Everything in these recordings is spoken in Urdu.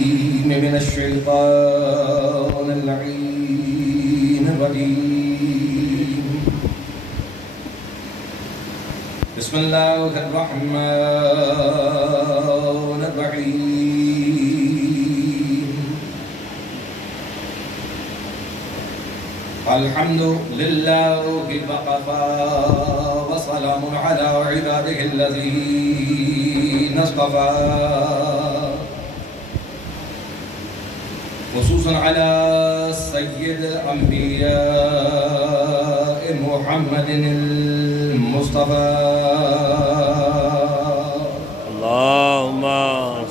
من الشيطان اللعين الرجيم. بسم الله الرحمن الرحيم. الحمد لله وكفى وسلام على عباده الذين اصطفى، خصوصا على سيد أنبياء محمد المصطفى. اللهم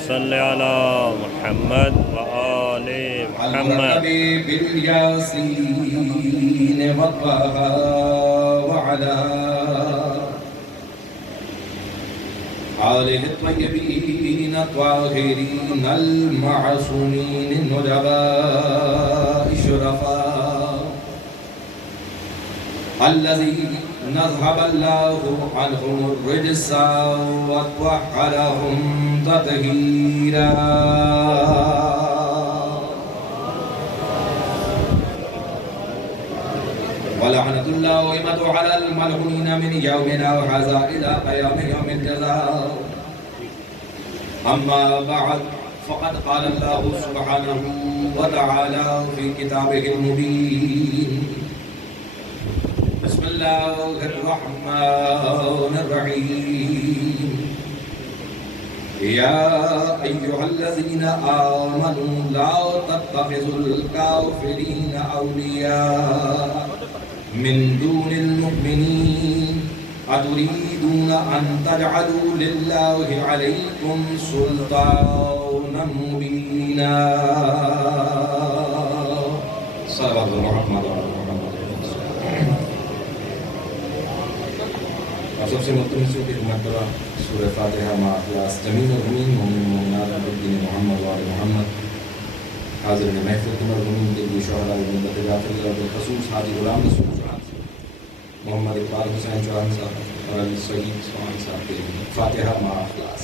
صل على محمد وآل محمد بالياسين والطه وعلى آله الطيبين الطاهرين المعصومين النجباء الشرفاء الذين نذهب الله عنهم الرجس وطهرهم تطهيرا. ولعنة الله وإمته على الملعونين من يومنا وهذا إلى قيام يوم الجزاء. أما بعد، فقد قال الله سبحانه وتعالى في كتابه المبين. بسم الله الرحمن الرحيم. يا أيها الذين آمنوا لا تتخذوا الكافرين أولياء من دون المؤمنين أتريدون أن تجعلوا لله عليكم سلطانا مبينا. صلوات الرحمن سب سے متمسوں کی مرتبہ سورہ فاتحہ مع اخلاص. زمین و زمین مومن مومنات الدین محمد وآل محمد. حاضرین محفل کے مرحومین کے لیے شہداء ملت داخل اور بالخصوص حاجی غلام رسول چوہان صاحب، محمد اقبال حسین چوہان صاحب اور علی سعید چوہان صاحب کے لیے فاتحہ مع اخلاص.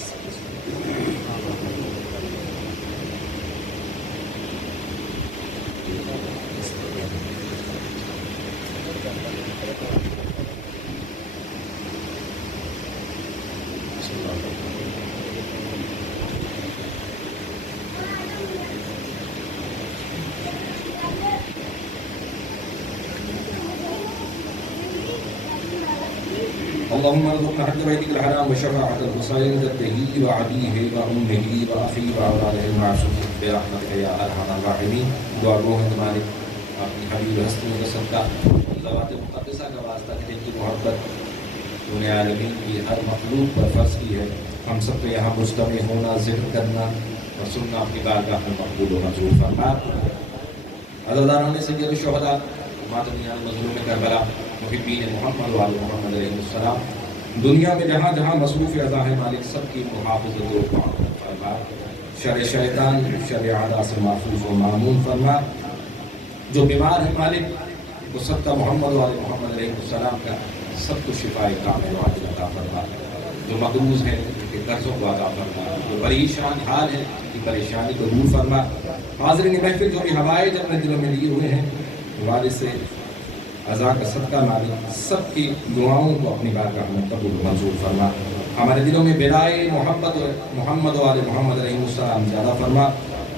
اللهم ارزقنا حج بيتك الحرام وشفاعة الحسين جده وعبيه وأمه وأخيه وأولاده المعصومين برحمتك يا أرحم الراحمين. دعا روح تمہاری اپنی حبیب ہستیوں کا صدقہ ذوات مقدسہ کا واسطہ کہ جن کی محبت دنیا عالمین کی ہر مخلوق پر فرض کی ہے. ہم سب کو یہاں مجتمع ہونا، ذکر کرنا اور سننا اپنی بارگاہ میں مقبول و منظور فرما. عزیزان نے سید الشہداء ماتمیان مظلوم کربلا محبین محمد وآل محمد علیہ السلام، دنیا میں جہاں جہاں مصروف اعضاء ہے مالک سب کی محافظت و فرما. شر شیطان شر اعداء سے محفوظ و معمون فرما. جو بیمار ہے مالک وہ سب کا محمد وآل محمد علیہ السلام کا سب کو شفاء کامل و عاجل عطا فرما. جو مقروض ہیں ان کے قرضوں کو عطا فرما. جو پریشان حال ہیں ان کی پریشانی کو دور فرما. حاضرین محفل جو بھی حوائج اپنے دلوں میں لیے ہوئے ہیں والد سے عزا کا صدقہ مالک سب کی دعاؤں کو اپنی بارگاہ میں قبول و منظور فرما. ہمارے دلوں میں برائے محبت محمد وآل محمد علیہ السلام زیادہ فرما.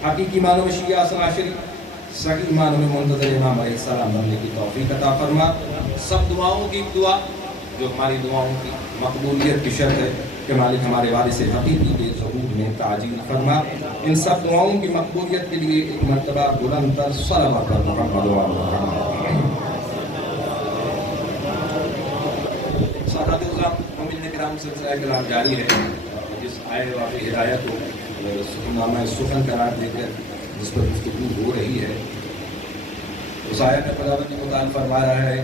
حقیقی معنوں میں شیعہ سناشری، صحیح معنوں میں منتظر امام علیہ السلام بننے کی توفیق عطا فرما. سب دعاؤں کی دعا جو ہماری دعاؤں کی مقبولیت کی شرط ہے کہ مالک ہمارے وارث حقیقی کے ظہور میں تعجیل فرما. ان سب دعاؤں کی مقبولیت کے لیے ایک مرتبہ بلند تر صلوات پر محمد وآل محمد. مومن کرام سلسلہ کلام جاری ہے. جس آئے واقعی ہدایت کو سخننامہ سخن قرار دے کر جس پر گفتگو ہو رہی ہے، اس آیت میں خداوند متعال فرما رہا ہے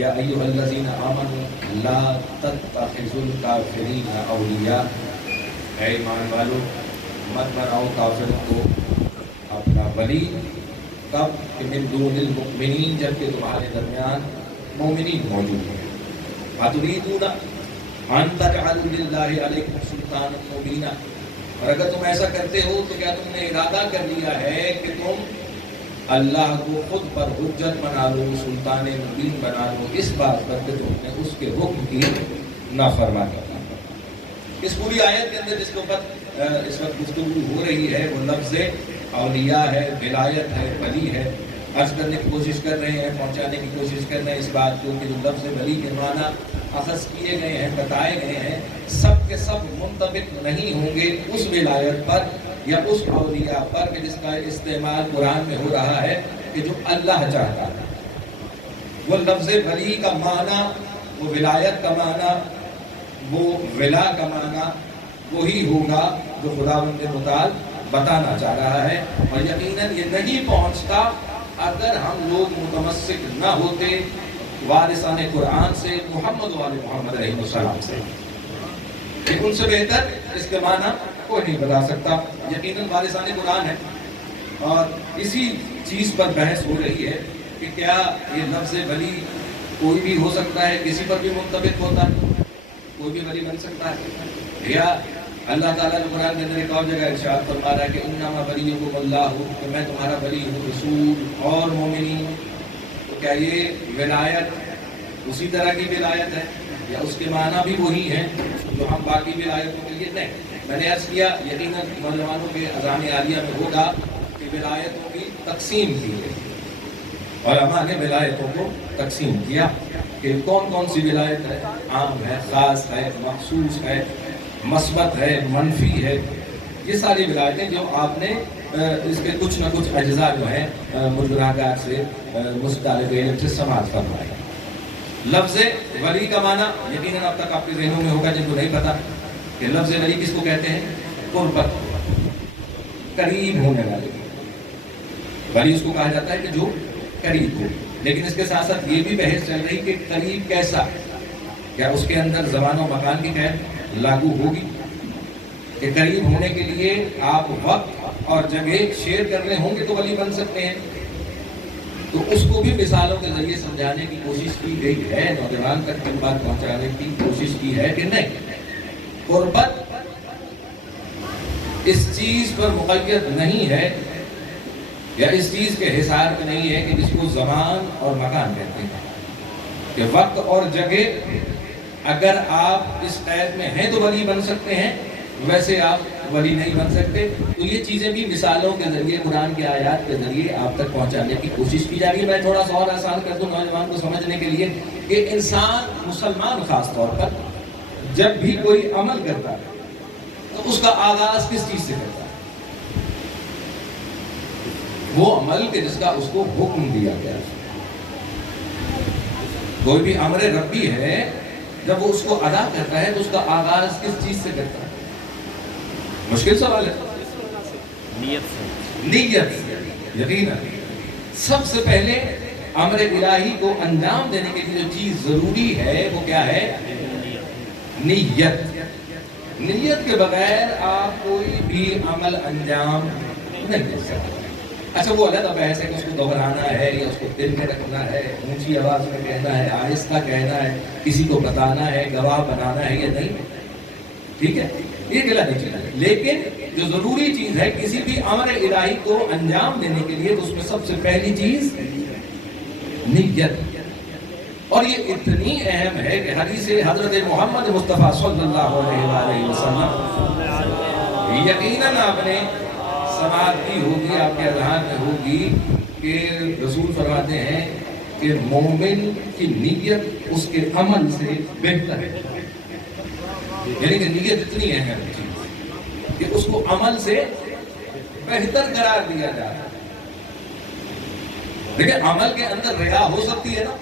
یا ایھا الذین آمنوا لا تتخذوا الکافرین اولیاء. اے ایمان والو مت بناؤ کافروں کو اپنا ولی. کب کہ من دون المؤمنین، جبکہ تمہارے درمیان مومنین موجود ہیں. اتریدون ان تجعلوا للہ علیکم سلطانا مبینا. اور اگر تم ایسا کرتے ہو تو کیا تم نے ارادہ کر لیا ہے کہ تم اللہ کو خود پر حجت بنا لو، سلطان مبین بنا لو، اس بات پر کہ تم نے اس کے حکم کی نافرمانی کی؟ اس پوری آیت کے اندر جس کے اوپر اس وقت گفتگو ہو رہی ہے وہ لفظ اولیاء ہے، ولایت ہے، ولی ہے۔ عرض کرنے کی کوشش کر رہے ہیں، پہنچانے کی کوشش کر رہے ہیں اس بات کو کہ جو لفظ ولی کے معنی اخذ کیے گئے ہیں، بتائے گئے ہیں، سب کے سب منطبق نہیں ہوں گے اس ولایت پر یا اس اولیاء پر کہ جس کا استعمال قرآن میں ہو رہا ہے کہ جو اللہ چاہتا ہے۔ وہ لفظ ولی کا معنی، وہ ولایت کا معنی، وہ ولا کا معنی وہی ہوگا جو خداوند متعال بتانا چاہ رہا ہے، اور یقیناً یہ نہیں پہنچتا اگر ہم لوگ متمسک نہ ہوتے وارثان قرآن سے، محمد والے محمد علیہ السلام سے۔ ان سے بہتر اس کے معنی کوئی نہیں بتا سکتا۔ یقیناً وارثان قرآن ہے، اور اسی چیز پر بحث ہو رہی ہے کہ کیا یہ لفظ ولی کوئی بھی ہو سکتا ہے، کسی پر بھی منطبق ہوتا ہے، کوئی بھی ولی بن سکتا ہے، یا اللہ تعالیٰ نے قرآن کے اندر ایک اور جگہ ارشاد فرما رہا ہے کہ انما ولیکم اللہ، کہ میں تمہارا ولی ہوں، رسول اور مومنین۔ تو کیا یہ ولایت اسی طرح کی ولایت ہے یا اس کے معنی بھی وہی ہیں جو ہم باقی ولایتوں کے لیے؟ نہیں۔ میں نے عرض کیا یقیناً نوجوانوں کے اذان عالیہ میں ہوگا کہ ولایتوں کی تقسیم کی گئی، علماء نے ولایتوں کو تقسیم کیا کہ کون کون سی ولایت ہے، عام ہے، خاص ہے، مخصوص ہے، مثبت ہے، منفی ہے۔ یہ ساری ولایتیں جو آپ نے اس کے کچھ نہ کچھ اجزاء جو ہیں مجراگار سے مستعلق علم سے سماعت فرمائے۔ لفظ ولی کا معنی یقیناً اب تک آپ کے ذہنوں میں ہوگا جن کو نہیں پتا کہ لفظ ولی کس کو کہتے ہیں؟ قربت، قریب ہونے والے ولی اس کو کہا جاتا ہے کہ جو قریب ہو۔ لیکن اس کے ساتھ ساتھ یہ بھی بحث چل رہی کہ قریب کیسا، کیا اس کے اندر زمان و مکان کی قید لاگو ہوگی کہ قریب ہونے کے لیے آپ وقت اور جگہ شیئر کرنے ہوں گے تو ولی بن سکتے ہیں؟ تو اس کو بھی مثالوں کے ذریعے سمجھانے کی کوشش کی گئی ہے، نوجوان تک کی بات پہنچانے کی کوشش کی ہے کہ نہیں، قربت اس چیز پر مقید نہیں ہے یا اس چیز کے حصار میں نہیں ہے کہ جس کو زمان اور مکان کہتے ہیں، کہ وقت اور جگہ اگر آپ اس قید میں ہیں تو ولی بن سکتے ہیں، ویسے آپ ولی نہیں بن سکتے۔ تو یہ چیزیں بھی مثالوں کے ذریعے، قرآن کے آیات کے ذریعے آپ تک پہنچانے کی کوشش کی جا رہی ہے۔ میں تھوڑا سا اور آسان کر دوں نوجوان کو سمجھنے کے لیے کہ انسان، مسلمان خاص طور پر، جب بھی کوئی عمل کرتا ہے تو اس کا آغاز کس چیز سے کرتا ہے؟ وہ عمل کہ جس کا اس کو حکم دیا گیا ہے۔ کوئی بھی امر ربی ہے، جب وہ اس کو ادا کرتا ہے تو اس کا آغاز کس چیز سے کرتا ہے؟ مشکل سوال ہے۔ نیت، یقیناً سب سے پہلے امر الہی کو انجام دینے کے لیے جو چیز ضروری ہے وہ کیا ہے؟ نیت۔ نیت کے بغیر آپ کوئی بھی عمل انجام نہیں دے سکتے۔ اچھا وہ علیحدہ بحث ہے کہ اس کو دہرانا ہے یا اس کو دل میں رکھنا ہے، اونچی آواز میں کہنا ہے، آہستہ کہنا ہے، کسی کو بتانا ہے، گواہ بنانا ہے، یہ نہیں، ٹھیک ہے، یہ گلا نہیں چلا ہے۔ لیکن جو ضروری چیز ہے کسی بھی امر الہی کو انجام دینے کے لیے تو اس میں سب سے پہلی چیز نیت، اور یہ اتنی اہم ہے کہ حدیث حضرت محمد مصطفیٰ صلی اللہ علیہ وآلہ وسلم یقیناً آپ نے سماعت کی ہوگی، آپ کے اذہان میں ہوگی کہ رسول فرماتے ہیں کہ مومن کی نیت اس کے عمل سے بہتر ہے۔ یعنی کہ نیت اتنی اہم چیز کہ اس کو عمل سے بہتر قرار دیا جا رہا ہے۔ لیکن عمل کے اندر ریا ہو سکتی ہے نا،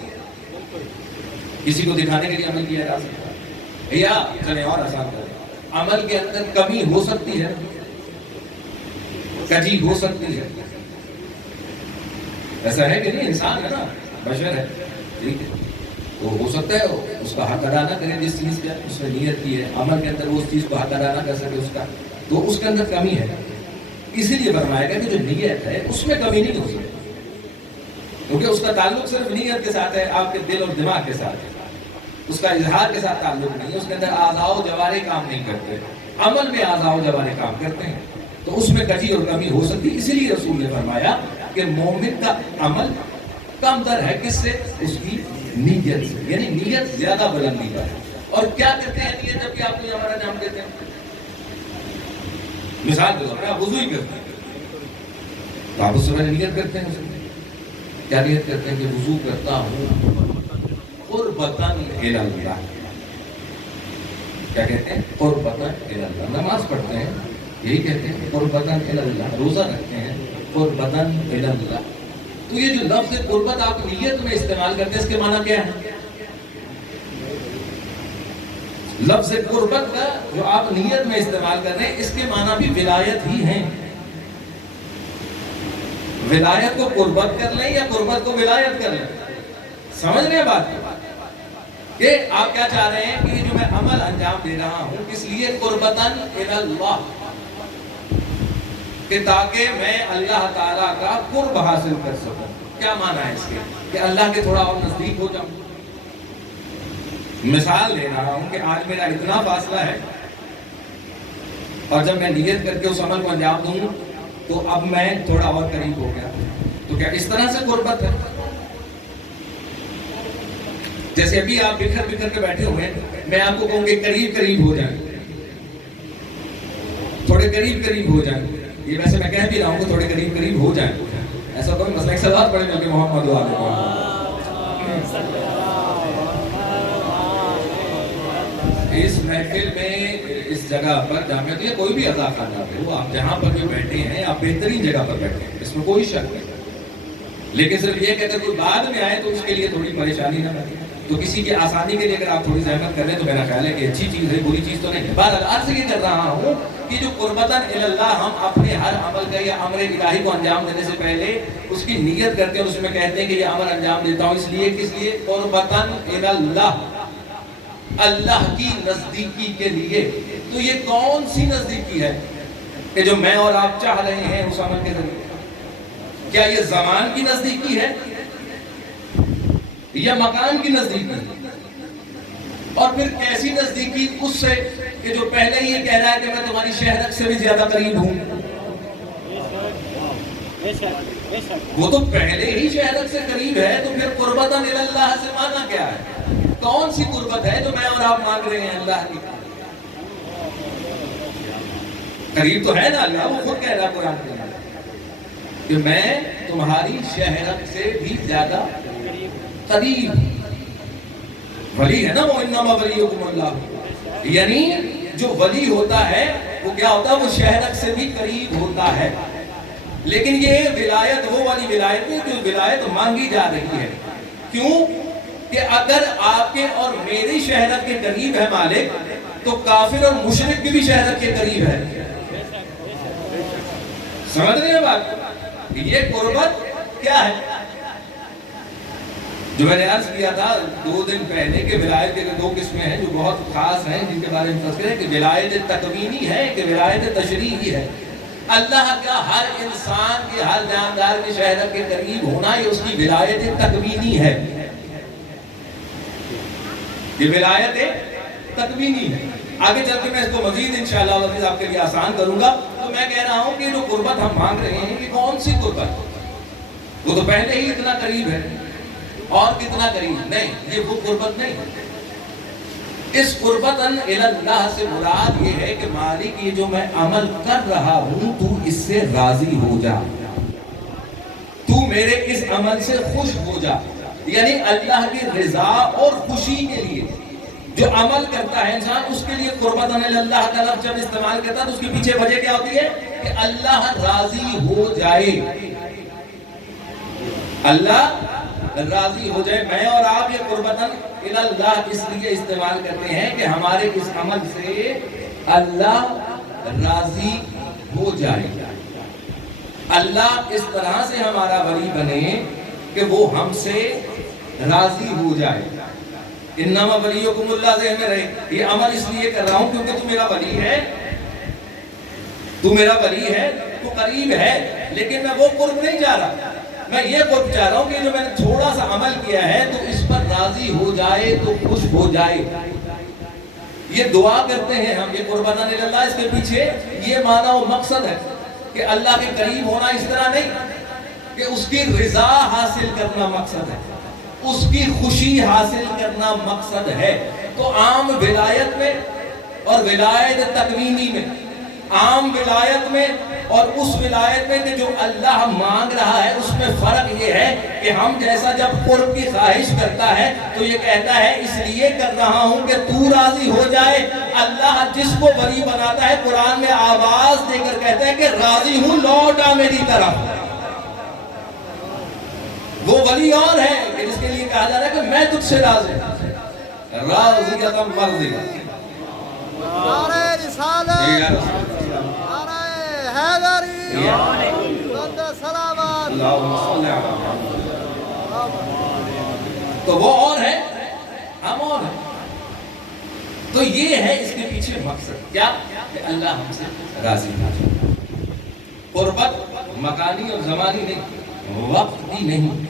کسی کو دکھانے کے لیے عمل کیا جا سکتا ہے، یا چلیں اور آسان کریں، عمل کے اندر کمی ہو سکتی ہے، کجی ہو سکتی ہے۔ ایسا ہے کہ نہیں، انسان ہے نا، بشر ہے، ٹھیک ہے، تو ہو سکتا ہے اس کا حق ادا نہ کرے جس چیز کا اس نے نیت کی ہے، عمل کے اندر وہ اس چیز کو حق ادا نہ کر سکے اس کا، تو اس کے اندر کمی ہے۔ اسی لیے فرمایا گیا کہ جو نیت ہے اس میں کمی نہیں ہو سکتی، کیونکہ اس کا تعلق صرف نیت کے ساتھ ہے، آپ کے دل اور دماغ کے ساتھ ہے، اس کا اظہار کے ساتھ تعلق نہیں ہے، اس کے اندر اعضاء و جوارح کام نہیں کرتے، عمل میں آزا و جوارے کام کرتے ہیں تو اس میں کجی اور کمی ہو سکتی. اسی لیے رسول نے فرمایا کہ مومن کا عمل کم تر ہے کس سے؟ اس کی نیت سے. یعنی نیت زیادہ بلندی پر ہے. اور کیا کرتے ہیں نیت جب کہ آپ کو یہ ہمارا نام دیتے ہیں؟ مثال کے طور پر آپ وضو ہی کرتے ہیں تو آپ اس سے پہلے نیت کرتے ہیں. کیا نیت کرتے ہیں؟ کہ وضو کرتا ہوں قربتاً الی اللہ. کیا کہتے ہیں؟ قربتاً الی اللہ. نماز پڑھتے ہیں یہی کہتے ہیں قربتاً الی اللہ. روزہ رکھتے ہیں قربتاً الی اللہ. تو یہ جو لفظ قربت آپ نیت میں استعمال کرتے ہیں اس کے معنی کیا ہے؟ لفظ قربت کا جو آپ نیت میں استعمال کر رہے ہیں اس کے معنی بھی ولایت ہی ہیں. ولایت کو قربت کر لیں یا قربت کو ولایت کر لیں. سمجھ رہے ہیں بات کہ آپ کیا چاہ رہے ہیں کہ جو میں عمل انجام دے رہا ہوں کس لیے؟ قربتاً الی اللہ، کہ تاکہ میں اللہ تعالیٰ کا قرب حاصل کر سکوں. کیا معنی ہے اس کے؟ کہ اللہ کے تھوڑا اور نزدیک ہو جاؤں. مثال دے رہا ہوں کہ آج میرا اتنا فاصلہ ہے اور جب میں نیت کر کے اس عمل کو انجام دوں تو اب میں تھوڑا اور قریب ہو گیا. تو کیا اس طرح سے قربت ہے؟ جیسے ابھی آپ بکھر بکھر کے بیٹھے ہوئے ہیں، میں آپ کو کہوں کہ قریب قریب ہو جائیں، تھوڑے قریب قریب ہو جائیں. یہ ویسے میں کہہ بھی رہا ہوں کہ تھوڑے قریب قریب ہو جائیں. ایسا کوئی مسئلہ. ایک سلوات پڑھیں بلکہ محمد و آل محمد. اس محفل میں اس جگہ پر جامعہ یہ کوئی بھی عطا خانہ ہو، آپ جہاں پر بھی بیٹھے ہیں آپ بہترین جگہ پر بیٹھے ہیں، اس میں کوئی شک نہیں. لیکن صرف یہ کہ اگر کوئی بعد میں آئے تو اس کے لیے تھوڑی پریشانی نہ بنے. تو کسی کی آسانی کے لیے اگر آپ تھوڑی زحمت کر لیں تو میرا خیال ہے کہ اچھی چیز ہے، بری چیز تو نہیں ہے. بہرحال عرض یہ کر رہا ہوں کہ جو قربتاً الی اللہ ہم اپنے ہر عمل کا یا امر الہی کو انجام دینے سے پہلے اس کی نیت کرتے ہیں اور اس میں کہتے ہیں کہ یہ عمل انجام دیتا ہوں اس لیے کس لیے؟ قربتاً الی اللہ، اللہ کی نزدیکی کے لیے. تو یہ کون سی نزدیکی ہے کہ جو میں اور آپ چاہ رہے ہیں اس عمل کے ذریعے؟ کیا یہ زمان کی نزدیکی ہے یا مکان کی نزدیکی؟ اور پھر کیسی نزدیکی؟ اس سے کہ جو پہلے ہی یہ کہہ رہا ہے کہ میں تمہاری شہرت سے بھی زیادہ قریب ہوں. وہ تو پہلے ہی شہرت سے قریب ہے. تو پھر قربتاً الی اللہ سے معنی کیا ہے؟ کون سی قربت ہے جو میں اور آپ مانگ رہے ہیں اللہ کی؟ قریب تو ہے نا اللہ. وہ خود کہہ رہا ہے قرآن کے اندر کہ میں تمہاری شہرت سے بھی زیادہ قریب. ولی ہے نا وہ انما ولیکم اللہ. یعنی جو ولی ہوتا ہے وہ کیا ہوتا ہے؟ وہ شہرت سے بھی قریب ہوتا ہے. لیکن یہ ولایت وہ والی ولایت ہے جو ولایت مانگی جا رہی ہے. کیوں؟ کہ اگر آپ کے اور میری شہرت کے قریب ہے مالک تو کافر اور مشرک کی بھی شہرت کے قریب ہے. سمجھ رہے ہیں بات؟ یہ قربت کیا ہے جو میں نے عرض کیا تھا 2 دن پہلے کہ ولایت کے 2 قسمیں ہیں جو بہت خاص ہیں جن کے بارے میں تذکرہ ہے کہ ولایت تکوینی ہے کہ ولایت تشریعی ہے. اللہ کا ہر انسان کے ہر جاندار کی شہرت کے قریب ہونا یہ اس کی ولایت تکوینی ہے. یہ ولایت تکوینی ہے. آگے چل کے میں اس کو مزید انشاءاللہ آپ کے لیے آسان کروں گا. تو میں کہہ رہا ہوں کہ جو قربت ہم مانگ رہے ہیں کہ کون سی قربت؟ وہ تو پہلے ہی اتنا قریب ہے اور کتنا قریب نہیں. یہ وہ قربت نہیں. اس قربتاً الی اللہ سے مراد یہ ہے کہ مالک یہ جو میں عمل کر رہا ہوں تو اس سے راضی ہو جا، تو میرے اس عمل سے خوش ہو جا. یعنی اللہ کی رضا اور خوشی کے لیے جو عمل کرتا ہے انسان اس کے لیے قربتاً الی اللہ کا لفظ جب استعمال کرتا ہے تو اس کے پیچھے وجہ کیا ہوتی ہے؟ کہ اللہ راضی ہو جائے. اللہ راضی ہو جائے. میں اور آپ یہ قربتاً الی اللہ اس لیے استعمال کرتے ہیں کہ ہمارے اس عمل سے اللہ راضی ہو جائے. اللہ اس طرح سے ہمارا ولی بنے کہ وہ ہم سے راضی ہو جائے. انما ولیکم اللہ ذہن میں رہے. یہ عمل اس لیے کر رہا ہوں کیونکہ تو میرا ولی ہے، تو میرا ولی ہے، تو قریب ہے. لیکن میں وہ قرب نہیں چاہ رہا. میں یہ قرب چاہ رہا ہوں کہ جو میں نے تھوڑا سا عمل کیا ہے تو اس پر راضی ہو جائے، تو خوش ہو جائے. یہ دعا کرتے ہیں ہم، یہ قربان اللہ، اس کے پیچھے یہ معنی و مقصد ہے کہ اللہ کے قریب ہونا اس طرح نہیں کہ اس کی رضا حاصل کرنا مقصد ہے، اس کی خوشی حاصل کرنا مقصد ہے۔ تو عام ولایت میں اور ولایت تکوینی میں، عام ولایت میں اور اس ولایت میں کہ جو اللہ مانگ رہا ہے، اس میں فرق یہ ہے کہ ہم جیسا جب قرب کی خواہش کرتا ہے تو یہ کہتا ہے اس لیے کر رہا ہوں کہ تو راضی ہو جائے۔ اللہ جس کو ولی بناتا ہے قرآن میں آواز دے کر کہتا ہے کہ راضی ہوں، لوٹ آ میری طرف۔ وہ ولی اور ہے کہ جس کے لیے کہا جا رہا ہے کہ میں تجھ سے راضی ہوں، راضیۃ مرضیۃ۔ نعرہ رسالت، نعرہ حیدری، بندہ سلامت۔ اللہم صلی علی محمد۔ تو وہ اور ہے، ہم اور ہیں۔ تو یہ ہے اس کے پیچھے مقصد کیا کہ اللہ ہم سے راضی ہو جائے۔ قربت مکانی اور زمانی نہیں، وقت بھی نہیں۔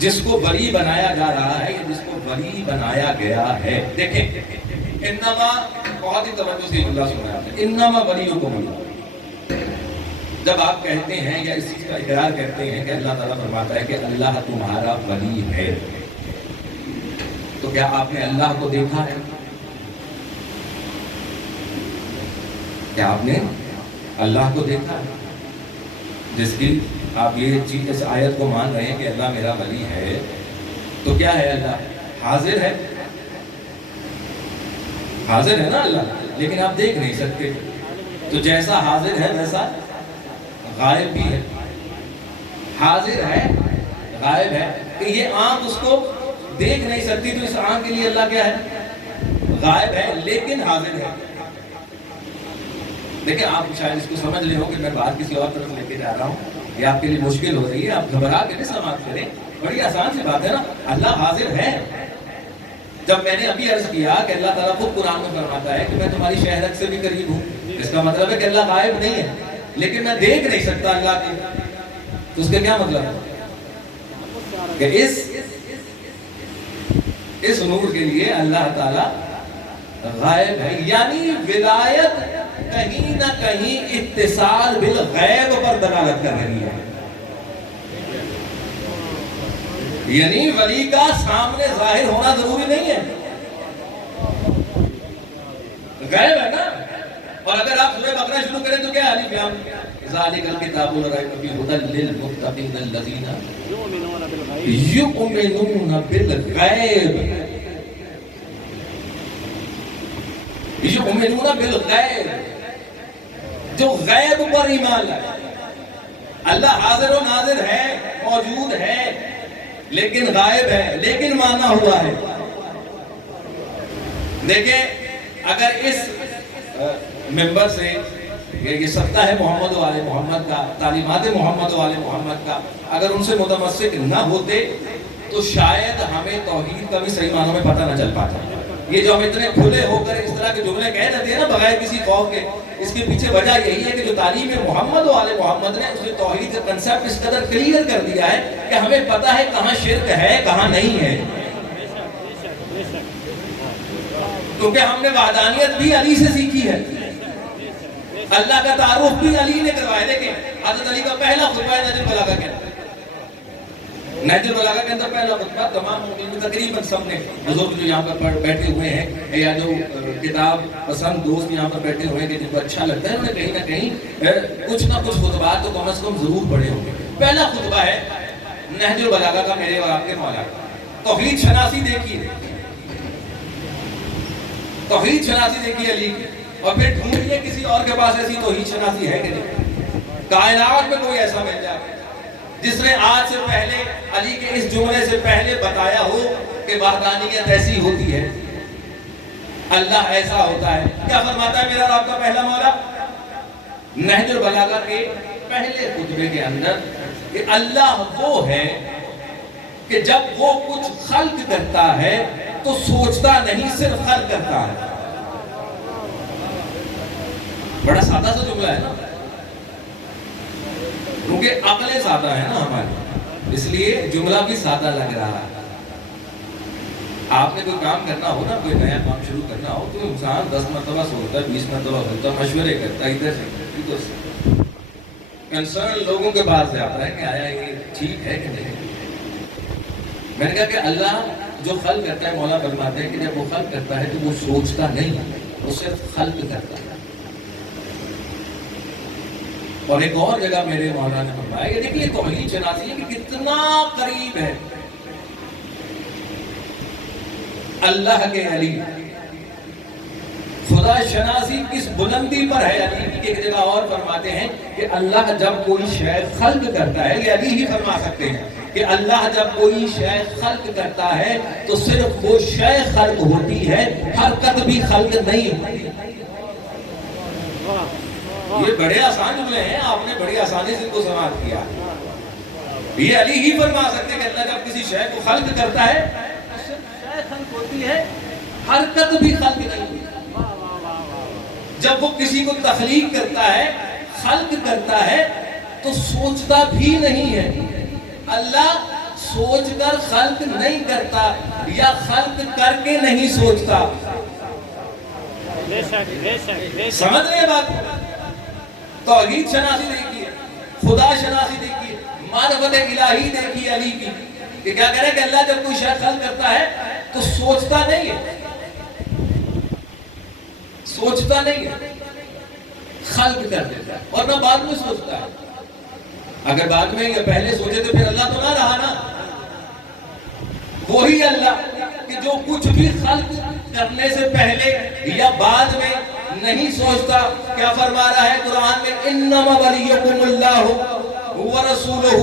جس کو ولی بنایا جا رہا ہے، جس کو ولی بنایا گیا ہے، دیکھیں انما، بہت ہی توجہ سے اللہ سن رہا ہے، انما ولیکم اللہ۔ جب آپ کہتے ہیں یا اس چیز کا اقرار کرتے ہیں کہ اللہ تعالیٰ فرماتا ہے کہ اللہ تمہارا ولی ہے، تو کیا آپ نے اللہ کو دیکھا ہے؟ کیا آپ نے اللہ کو دیکھا ہے؟ جس کی آپ یہ چیز اس آیت کو مان رہے ہیں کہ اللہ میرا ولی ہے، تو کیا ہے اللہ؟ حاضر ہے، حاضر ہے نا اللہ، لیکن آپ دیکھ نہیں سکتے۔ تو جیسا حاضر ہے ویسا غائب بھی ہے۔ حاضر ہے، غائب ہے، کہ یہ آنکھ اس کو دیکھ نہیں سکتی، تو اس آنکھ کے لیے اللہ کیا ہے؟ غائب ہے، لیکن حاضر ہے۔ دیکھیں آپ شاید اس کو سمجھ لے ہو کہ میں بات کسی اور طرف لے کے جا رہا ہوں، یہ آپ کے لیے مشکل ہو رہی ہے، آپ گھبرا کے نہیں سماعت کریں، بڑی آسان سی بات ہے نا، اللہ حاضر ہے۔ جب میں نے ابھی عرض کیا کہ اللہ تعالیٰ خود قرآن میں فرماتا ہے کہ میں تمہاری شہرت سے بھی قریب ہوں، اس کا مطلب ہے کہ اللہ غائب نہیں ہے، لیکن میں دیکھ نہیں سکتا اللہ کی، تو اس کا کیا مطلب ہے کہ اس نور کے لیے اللہ تعالیٰ غائب ہے، یعنی ولایت کہیں نہ کہیں اتصال بالغیب پر دلالت کر رہی ہے۔ یعنی ولی کا سامنے ظاہر ہونا ضروری نہیں ہے، غیب ہے نا۔ اور اگر آپ سورہ بقرہ شروع کریں تو کیا ہے؟ الف لام ذالک الکتاب لا ریب فیہ ھدی للمتقین الذین یؤمنون بالغیب، یؤمنون بالغیب، جو غیب پر ایمان لائے۔ اللہ حاضر و ناظر ہے، موجود ہے، لیکن غائب ہے، لیکن مانا ہوا ہے۔ دیکھیں اگر اس ممبر سے یہ سکتا ہے محمد و آل محمد کا، تعلیمات محمد و آل محمد کا، اگر ان سے متمسک نہ ہوتے تو شاید ہمیں توحید کا بھی صحیح معنوں میں پتہ نہ چل پاتا۔ یہ جو ہم اتنے کھلے ہو کر اس طرح کے جملے کہہ دیتے ہیں نا بغیر کسی خوف کے، اس کے پیچھے وجہ یہی ہے کہ جو تعلیم محمد و آل محمد نے اس نے توحید کا کنسیپٹ اس قدر کلیئر کر دیا ہے کہ ہمیں پتہ ہے کہاں شرک ہے کہاں نہیں ہے، کیونکہ ہم نے وحدانیت بھی علی سے سیکھی ہے، اللہ کا تعارف بھی علی نے کروایا۔ دیکھیں حضرت علی کا پہلا خطبہ ہے نہج البلاغہ کے اندر، نہج البلاغہ کے اندر پہلا خطبہ تمام مومنین تقریباً سب نے، بزرگ جو یہاں پر بیٹھے ہوئے ہیں یا جو کتاب پسند دوست یہاں پر بیٹھے ہوئے ہیں کہ جن کو اچھا لگتا ہے، انہوں نے کہیں نہ کہیں کچھ نہ کچھ خطبات تو کم از کم ضرور پڑھے ہوں گے۔ پہلا خطبہ ہے نہج البلاغہ کا، میرے اور آپ کے مولا۔ توحید شناسی دیکھیے، توحید شناسی دیکھیے علی کی، اور پھر ڈھونڈیے کسی اور کے پاس ایسی توحید شناسی ہے کہ نہیں، کائنات میں کوئی ایسا مل جائے جس نے آج سے پہلے علی کے اس جملے سے پہلے بتایا ہو کہ وحدانیت ایسی ہوتی ہے، اللہ ایسا ہوتا ہے۔ کیا فرماتا ہے میرا اور آپ کا پہلا مولا نہج البلاغہ کے پہلے خطبے کے اندر کہ اللہ وہ ہے کہ جب وہ کچھ خلق کرتا ہے تو سوچتا نہیں، صرف خلق کرتا ہے۔ بڑا سادہ سا جملہ ہے نا، کیونکہ عقلیں سادہ ہے نا ہماری، اس لیے جملہ بھی سادہ لگ رہا ہے۔ آپ نے کوئی کام کرنا ہو نا، کوئی نیا کام شروع کرنا ہو تو انسان 10 مرتبہ سوچتا ہے، 20 مرتبہ سوچتا ہے، مشورے کرتا ہے ادھر سے ادھر سے، کنسرن لوگوں کے پاس جاتا ہے کہ آیا یہ ٹھیک ہے کہ نہیں۔ میں نے کہا کہ اللہ جو خلق کرتا ہے، مولا فرماتے ہیں کہ جب وہ خلق کرتا ہے تو وہ سوچتا نہیں، وہ صرف خلق کرتا ہے۔ اور ایک اور جگہ میرے مولا نے فرمایا کہ دیکھیے توحید شناسی ہے کہ کتنا قریب ہے اللہ کے علی، خدا شناسی کس بلندی پر ہے علی کی۔ ایک جگہ اور فرماتے ہیں کہ اللہ جب کوئی شے خلق کرتا ہے، یہ علی ہی فرما سکتے ہیں کہ اللہ جب کوئی شے خلق کرتا ہے تو صرف وہ شے خلق ہوتی ہے، حرکت بھی خلق نہیں ہوتی۔ یہ بڑے آسان جملے ہیں، آپ نے بڑی آسانی سے ان کو سماعت کیا۔ یہ علی ہی فرما سکتے ہیں کہ اللہ جب کسی شے کو خلق کرتا ہے تو صرف شے خلق ہوتی ہے، حرکت بھی خلق نہیں ہوتی۔ جب وہ کسی کو تخلیق کرتا ہے، خلق کرتا ہے تو سوچتا بھی نہیں ہے۔ اللہ سوچ کر خلق نہیں کرتا یا خلق کر کے نہیں سوچتا۔ سمجھ رہے بات؟ توحید شناسی دیکھیے، خدا شناسی دیکھیے، معرفت الہی دیکھیے علی کی کہ کیا کرے کہ اللہ جب کوئی شے خلق کرتا ہے تو سوچتا نہیں ہے، سوچتا نہیں ہے، خلق کر دیتا ہے اور نہ بعد میں سوچتا ہے۔ اگر بعد میں یا پہلے سوچے تو پھر اللہ تو نہ رہا نا۔ وہی اللہ کہ جو کچھ بھی خلق کرنے سے پہلے یا بعد میں نہیں سوچتا، کیا فرما رہا ہے قرآن میں؟ انما ولیکم اللہ ورسولہ،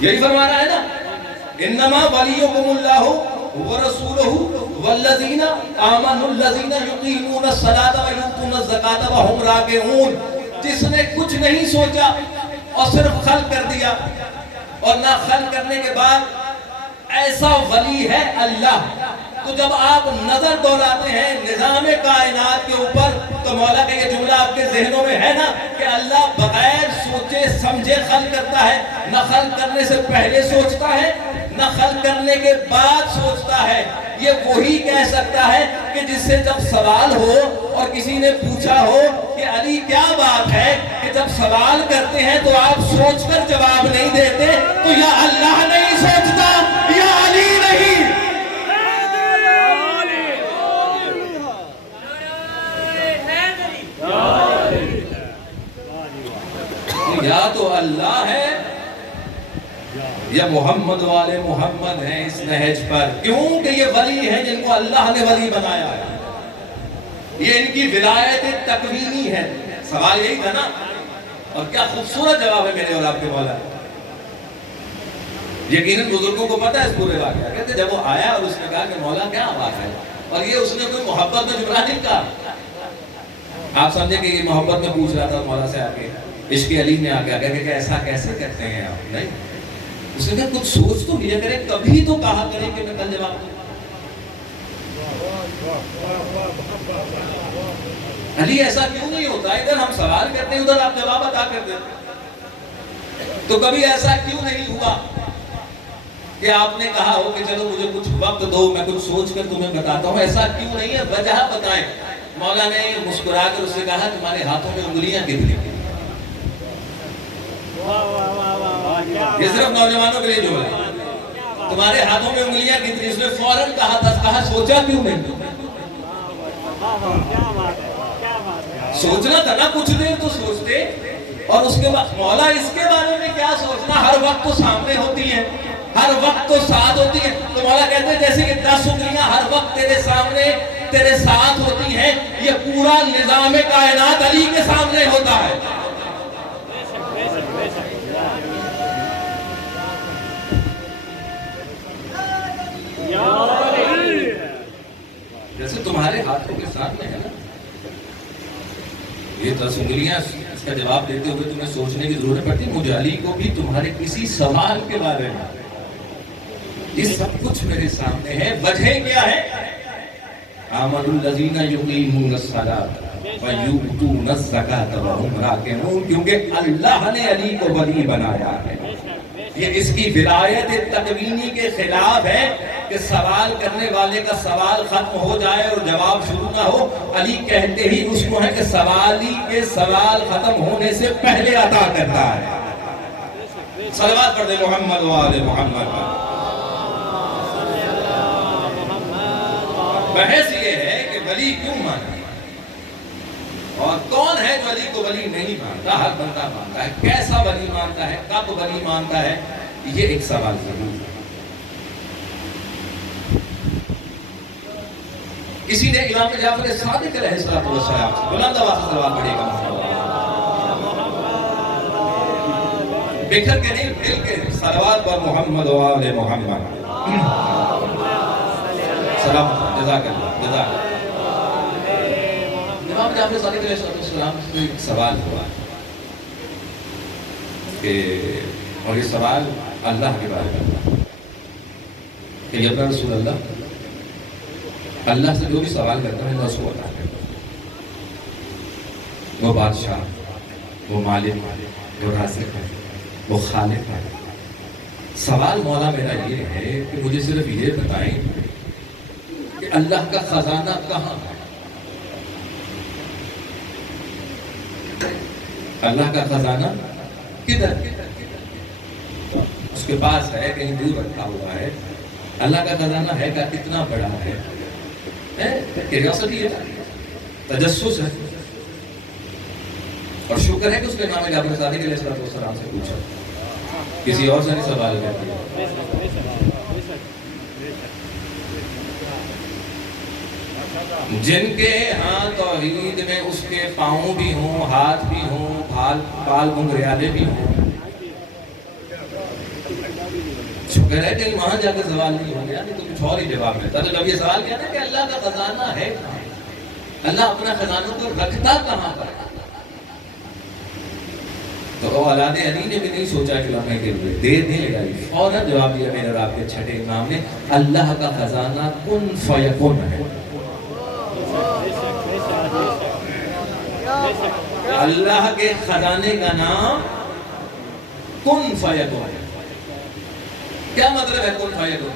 یہی فرما رہا ہے نا، انما ولیکم اللہ ورسولہ والذین آمنوا الذین یقیمون الصلاۃ ویؤتون الزکاۃ وہم راکعون۔ جس نے کچھ نہیں سوچا اور صرف خلق کر دیا، اور نہ خلق کرنے کے بعد، ایسا ولی ہے اللہ۔ تو جب آپ نظر دوڑاتے ہیں نظام کائنات کے اوپر تو مولا کا یہ جملہ آپ کے ذہنوں میں ہے نا کہ اللہ بغیر سوچے سمجھے خلق کرتا ہے، نہ خلق کرنے سے پہلے سوچتا ہے نہ خلق کرنے کے بعد سوچتا ہے۔ یہ وہی کہہ سکتا ہے کہ جس سے جب سوال ہو اور کسی نے پوچھا ہو کہ علی کیا بات ہے کہ جب سوال کرتے ہیں تو آپ سوچ کر جواب نہیں دیتے، تو یا اللہ نہیں سوچتا یا علی نہیں۔ یا تو اللہ ہے یا محمد والے محمد ہیں اس نہج پر، کیونکہ یہ ولی ہیں جن کو اللہ نے ولی بنایا ہے، یہ ان کی ولایت تکوینی ہے۔ سوال یہی تھا نا، اور کیا خوبصورت جواب ہے میرے اور آپ کے مولا۔ یقیناً بزرگوں کو پتہ ہے اس پورے واقعہ، کہتے جب وہ آیا اور اس نے کہا کہ مولا کیا بات ہے، اور یہ اس نے کوئی محبت میں جملہ نہیں کہا۔ آپ سمجھے کہ یہ محبت میں پوچھ رہا تھا مولا سے آگے، عشق علی نے آگے آگے کہ ایسا کیسے کرتے ہیں آپ؟ نہیں، اس نے کہا کچھ سوچ تو لیا کریں، کبھی تو کہا کریں کہ میں کل جواب دوں۔ علی ایسا کیوں نہیں ہوتا؟ ادھر ہم سوال کرتے ہیں، ادھر آپ جواب عطا کر دیتے۔ تو کبھی ایسا کیوں نہیں ہوا کہ آپ نے کہا ہو کہ چلو مجھے کچھ وقت دو، میں کچھ سوچ کر تمہیں بتاتا ہوں؟ ایسا کیوں نہیں ہے؟ وجہ بتائیں۔ مولا نے مسکرا کر اس سے کہا تمہارے ہاتھوں میں انگلیاں کتنی؟ یہ صرف نوجوانوں کے لیے جو ہے، تمہارے ہاتھوں میں انگلیاں کتنی؟ اس نے فوراً کہا تھا، کہا سوچا کیوں نہیں؟ سوچنا تھا نا، کچھ دیر تو سوچتے۔ اور اس کے بعد مولا اس کے بارے میں کیا سوچنا، ہر وقت تو سامنے ہوتی ہے، ہر وقت تو ساتھ ہوتی ہے۔ تو مولا کہتے ہیں جیسے کہ 10 انگلیاں ہر وقت تیرے سامنے تیرے ساتھ ہوتی ہیں، یہ پورا نظام کائنات علی کے سامنے ہوتا ہے۔ جیسے تمہارے ہاتھوں کے سامنے ہے نا، یہ 10 انگلیاں، اس کا جواب دیتے ہوئے تمہیں سوچنے کی ضرورت پڑتی۔ مجھے علی کو بھی تمہارے کسی سوال کے بارے میں یہ سب کچھ میرے سامنے ہے۔ وجہ کیا ہے؟ آمنوا الذین یقیمون الصلاۃ ویؤتون الزکاۃ وہم راکعون، کیونکہ اللہ نے علی کو ولی بنایا ہے۔ یہ اس کی ولایت تکوینی کے خلاف ہے کہ سوال کرنے والے کا سوال ختم ہو جائے اور جواب شروع نہ ہو. علی کہتے ہی اس کو ہے کہ سوالی کے سوال ختم ہونے سے پہلے عطا کرتا ہے. صلوات پڑھ دے محمد و آل محمد. بحث یہ ہے کہ ولی کیوں مانا اور کون ہے جو ولی کو ولی نہیں مانتا. ہر بندہ مانتا ہے. کیسا ولی مانتا ہے, کب ولی مانتا ہے, یہ ایک سوال ضرور ہے. کسی نے امام جعفر صادق علیہ السلام سے بلند آواز سے سوال پڑھے گا. بکھر کے نہیں, مل کے صلوات پر محمد و آل محمد. سلام. جزاک اللہ. جزاک اللہ. امام جعفر صادق علیہ السلام سے ایک سوال ہوا کہ, اور یہ سوال اللہ کے بارے میں کہ یا رسول اللہ, اللہ سے جو بھی سوال کرتا ہے میں اس کو بتا کرتا ہوں. وہ بادشاہ, وہ مالک, وہ رازق ہے, وہ خالق ہے. سوال مولا میرا یہ ہے کہ مجھے صرف یہ بتائیں کہ اللہ کا خزانہ کہاں ہے. اللہ کا خزانہ کدھر؟ اس کے پاس ہے, کہیں دور رکھا ہوا ہے. اللہ کا خزانہ ہے کا کتنا بڑا ہے, کیوریوسٹی ہے, تجسس ہے. اور شکر ہے کہ اس نے امام جعفر صادق علیہ السلام سے پوچھا, کسی اور سے نہیں سوال کرتی. جن کے ہاں توحید میں اس کے پاؤں بھی ہوں, ہاتھ بھی ہوں, بال گنگریالے بھی ہوں, شکر ہے کہ وہاں جا کے سوال نہیں ہو گیا, نہیں تو کچھ اور ہی جواب ملتا. تو جب یہ سوال کیا تھا کہ اللہ کا خزانہ ہے کہاں, اللہ اپنا خزانوں کو رکھتا کہاں پر, تو اولاد علی نے بھی نہیں سوچا کہ لمحے کے لیے دیر نہیں لگائی, فوراً جواب دیا میرے اور آپ کے چھٹے امام نے, اللہ کا خزانہ کن فیکن ہے. اللہ کے خزانے کا نام کن فیکن ہے. کیا مطلب ہے کن فیکن؟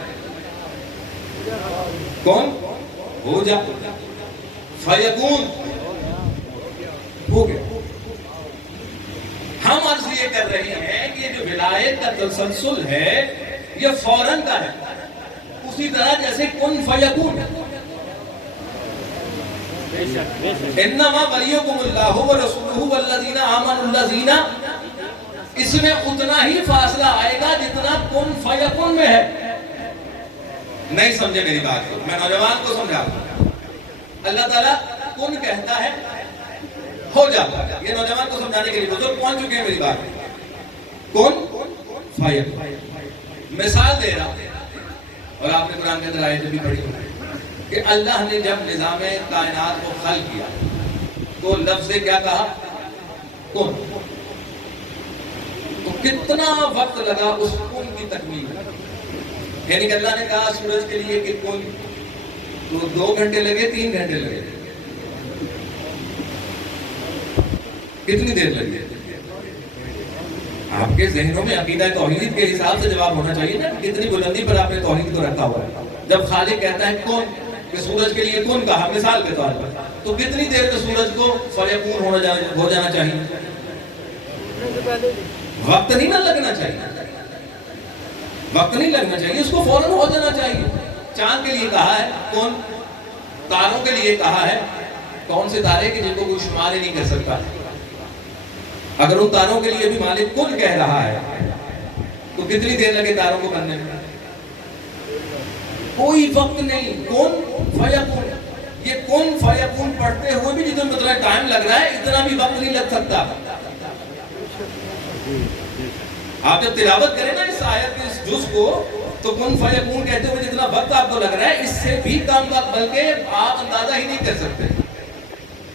کون ہو جا, فیکون ہو گیا. ہم عرض یہ کر رہے ہیں کہ یہ جو ولایت کا تسلسل ہے یہ فوراً کا ہے, اسی طرح جیسے کن فیکون. انما ولیکم اللہ ورسولہ والذین آمنوا الذین, اس میں اتنا ہی فاصلہ آئے گا جتنا کن فیکون میں ہے. نہیں سمجھے میری بات کو, میں نوجوان کو سمجھا دوں. اللہ تعالیٰ کن کہتا ہے ہو جاتا ہے. یہ نوجوان کو سمجھانے کے لیے بزرگ پہنچ چکے ہیں میری بات میں. کن فیکون مثال دے رہا ہوں, اور آپ نے قرآن کے اندر آیت بھی پڑھی کہ اللہ نے جب نظام کائنات کو خلق کیا تو لفظ کیا کہا, کن. تو کتنا وقت لگا اس کن کی تکمیل میں, یعنی کہ اللہ نے کہا سورج کے لیے کہ کن, تو 2 گھنٹے لگے, 3 گھنٹے لگے, کتنی دیر لگی؟ آپ کے ذہنوں میں عقیدہ توحید کے حساب سے جواب ہونا چاہیے نا, کتنی بلندی پر آپ نے توحید کو رکھا ہوا ہے. جب خالق کہتا ہے کون, کہ سورج کے لیے کون کہا مثال کے طور پر, تو کتنی دیر میں سورج کو فیکون ہو جانا چاہیے؟ وقت نہیں نہ لگنا چاہیے, وقت نہیں لگنا چاہیے, اس کو فوراً ہو جانا چاہیے. چاند کے لیے کہا ہے کون, تاروں کے لیے کہا ہے, کون سے تارے کہ جن کو کوئی شمار ہی نہیں کر سکتا. اگر ان تاروں کے لیے بھی مالک کن کہہ رہا ہے تو کتنی دیر لگے تاروں کو بننے میں؟ کوئی وقت نہیں. کون فیکون, یہ کن فیکون پڑھتے ہوئے بھی جتنا مطلب ٹائم لگ رہا ہے اتنا بھی وقت نہیں لگ سکتا. آپ جب تلاوت کریں نا اس آیت کے اس جز کو, تو کن فیکون کہتے ہوئے جتنا وقت آپ کو لگ رہا ہے اس سے بھی کم وقت, بلکہ آپ اندازہ ہی نہیں کر سکتے.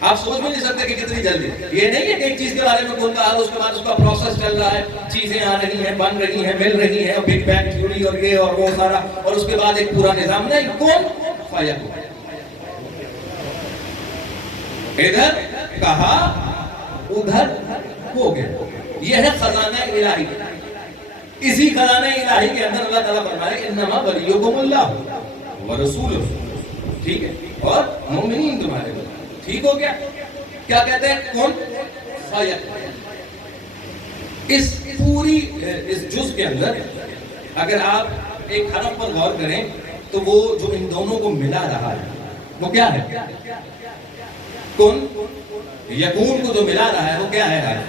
آپ سوچ بھی نہیں سکتے کہ کتنی جلدی. یہ نہیں ہے کہ ایک چیز کے بارے میں کون کہا, اس کے بعد اس کا پروسیس چل رہا ہے, چیزیں آ رہی ہیں, بن رہی ہیں, مل رہی ہیں, بگ بینگ تھیوری اور یہ اور وہ سارا, اور اس کے بعد ایک پورا نظام. نہیں, کون فیکون. ادھر کہا ادھر ہو گیا. یہ ہے خزانہ الہی. اسی خزانہ الہی کے اندر اللہ تعالیٰ فرمائے انما ولیکم اللہ ورسولہ، ٹھیک ہے، اور مومنین تمہارے بلائے. ٹھیک ہو گیا؟ کیا کہتے ہیں؟ کن فیکون. اس پوری اس جز کے اندر اگر آپ ایک حرف پر غور کریں تو وہ جو ان دونوں کو ملا رہا ہے وہ کیا ہے؟ کن. یکون کو جو ملا رہا ہے وہ کیا ہے؟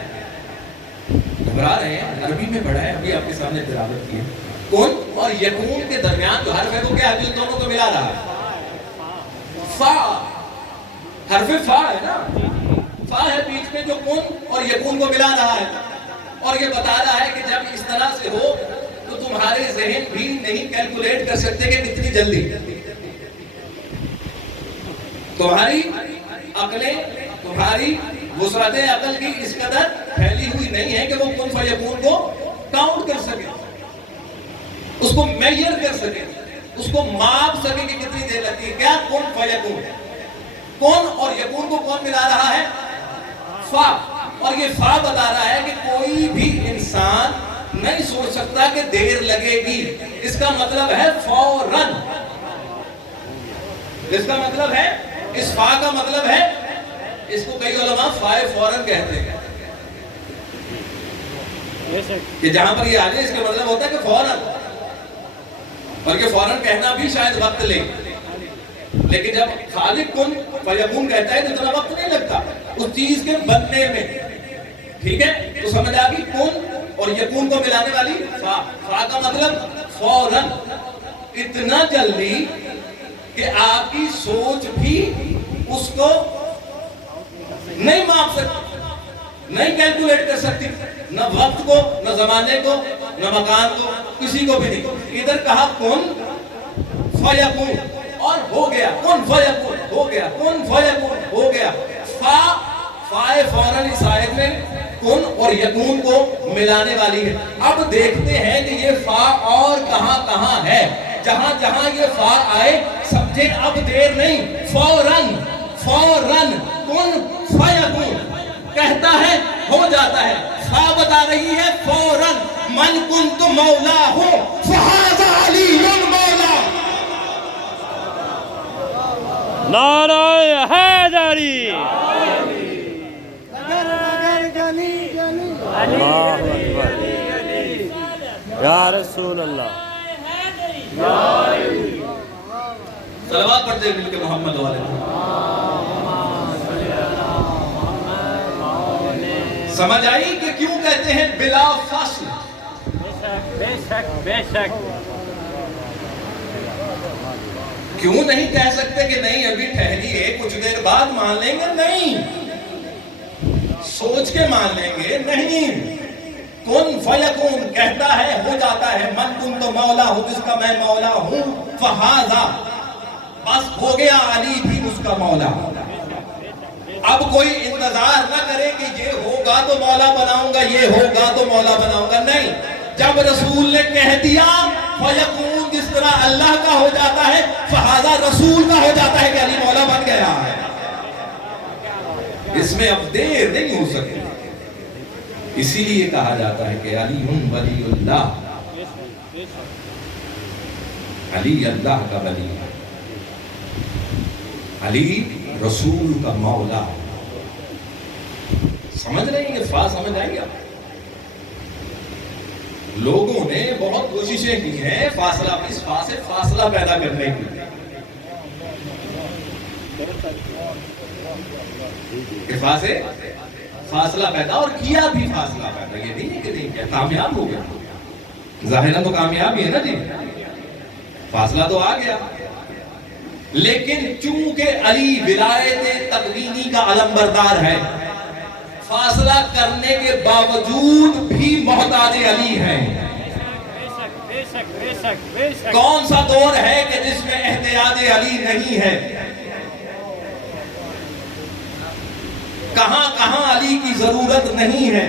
گھبرا رہے ہیں؟ عربی میں پڑھا ہے، ابھی آپ کے سامنے تلاوت کی ہے. کن اور یکون کے درمیان جو حرف ہے وہ کیا ہے جو ان دونوں کو ملا رہا ہے؟ فا. حرف فا ہے نا، فا ہے بیچ میں جو کن اور یکون کو ملا رہا ہے، اور یہ بتا رہا ہے کہ جب اس طرح سے ہو تو تمہارے ذہن بھی نہیں کیلکولیٹ کر سکتے کہ کتنی جلدی. تمہاری عقلیں، تمہاری وسعت عقل کی اس قدر پھیلی ہوئی نہیں ہے کہ وہ کن فیکون کو کاؤنٹ کر سکے، اس کو میئر کر سکے، اس کو ماپ سکے کہ کتنی دیر لگتی ہے. کیا؟ کن فیکون. کن اور یکون کو کون ملا رہا ہے؟ فا. اور یہ فا بتا رہا ہے کہ کوئی بھی انسان نہیں سوچ سکتا کہ دیر لگے گی. اس کا مطلب ہے فوراً. اس کا مطلب ہے، اس فا کا مطلب ہے، اس کو کئی علماء فائے فوراً کہتے ہیں کہ جہاں پر یہ آ جائے اس کا مطلب ہوتا ہے کہ فوراً. بلکہ فوراً کہنا بھی شاید وقت لے، لیکن جب خالق کن فیکون کہتا ہے تو اتنا وقت نہیں لگتا اس چیز کے بننے میں. ٹھیک ہے؟ تو سمجھ آ گئی کن اور یکون کو ملانے والی فا. فا کا مطلب فوراً، اتنا جلدی کہ آپ کی سوچ بھی اس کو نہیں ماپ سکتی، نہیں کیلکولیٹ کر سکتی، نہ وقت کو، نہ زمانے کو، نہ مکان کو، کسی کو بھی نہیں. ادھر کہا کن فیکون اور ہو گیا. کن فیکون ہو گیا، کن فیکون ہو گیا. فا، فائے فوراً اس آیت میں کن اور یکون کو ملانے والی ہے. اب دیکھتے ہیں کہ یہ فا اور کہاں کہاں ہے. جہاں جہاں یہ فا آئے سمجھیں اب دیر نہیں، فوراً. فوراً کن فیکون کہتا ہے ہو جاتا ہے. فا بتا رہی ہے فوراً. من کنت مولا ہوں فہذا علی مولا. نعرہ حیدری. اللہ اکبر یا رسول اللہ. صلوات پڑھتے ہیں مل کے محمد والے. سمجھ آئی کہ کیوں کہتے ہیں بلا فاصل؟ بے شک بے شک. کیوں نہیں کہہ سکتے کہ نہیں ابھی ٹھہریے کچھ دیر بعد مان لیں گے؟ نہیں. سوچ کے مان لیں گے؟ نہیں. کن فیکون کہتا ہے ہو جاتا ہے. من کن تو مولا ہوں، جس کا میں مولا ہوں، فہذا بس ہو گیا علی بھی اس کا مولا. اب کوئی انتظار نہ کرے کہ یہ ہوگا تو مولا بناؤں گا، یہ ہوگا تو مولا بناؤں گا. نہیں. جب رسول نے کہہ دیا فیکون، جس طرح اللہ کا ہو جاتا ہے فہذا رسول کا ہو جاتا ہے کہ علی مولا بن گیا ہے. اس میں اب دیر نہیں ہو سکتی. اسی لیے کہا جاتا ہے کہ علی ولی اللہ. علی اللہ کا ولی ہے، علی رسول کا مولا. سمجھ رہے ہیں؟ یہ فا سمجھ آئیں گے آپ؟ لوگوں نے بہت کوششیں کی ہیں فاصلہ، اس فا سے فاصلہ پیدا کرنے کی. فا سے فاصلہ پیدا، اور کیا بھی فاصلہ پیدا. یہ نہیں ہے کہ نہیں کیا، کامیاب ہو گیا. ظاہرا تو کامیاب ہی ہے نا جی، فاصلہ تو آ گیا. لیکن چونکہ علی ولایت تقوینی کا علمبردار ہے، فاصلہ کرنے کے باوجود بھی محتاج علی ہیں. کون سا دور ہے کہ جس میں احتیاج علی نہیں ہے؟ کہاں کہاں علی کی ضرورت نہیں ہے؟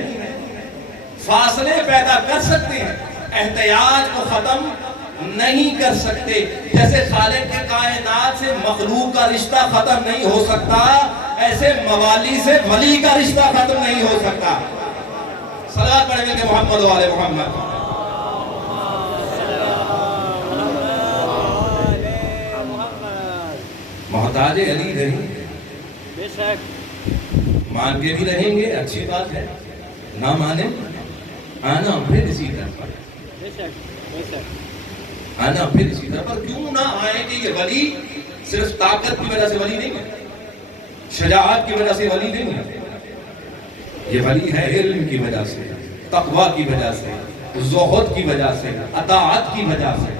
فاصلے پیدا کر سکتے ہیں، احتیاج کو ختم نہیں کر سکتے. جیسے خالق کے کائنات سے مخلوق کا رشتہ ختم نہیں ہو سکتا، ایسے موالی سے ولی کا رشتہ ختم نہیں ہو سکتا. صلوات پڑھیں کہ محمد و آل محمد. اولاد علی رہیں گے، بے شک مان کے بھی رہیں گے، اچھی بات ہے، نہ مانے آنا پھر اسی طرح پر، بے شک بے شک آنا پھر اسی طرح پر. کیوں نہ آئیں کہ یہ ولی صرف طاقت کی وجہ سے ولی نہیں ہے، شجاعت کی وجہ سے ولی نہیں ہے، یہ ولی ہے علم کی وجہ سے، تقوی کی وجہ سے، زہد کی وجہ سے، اطاعت کی وجہ سے.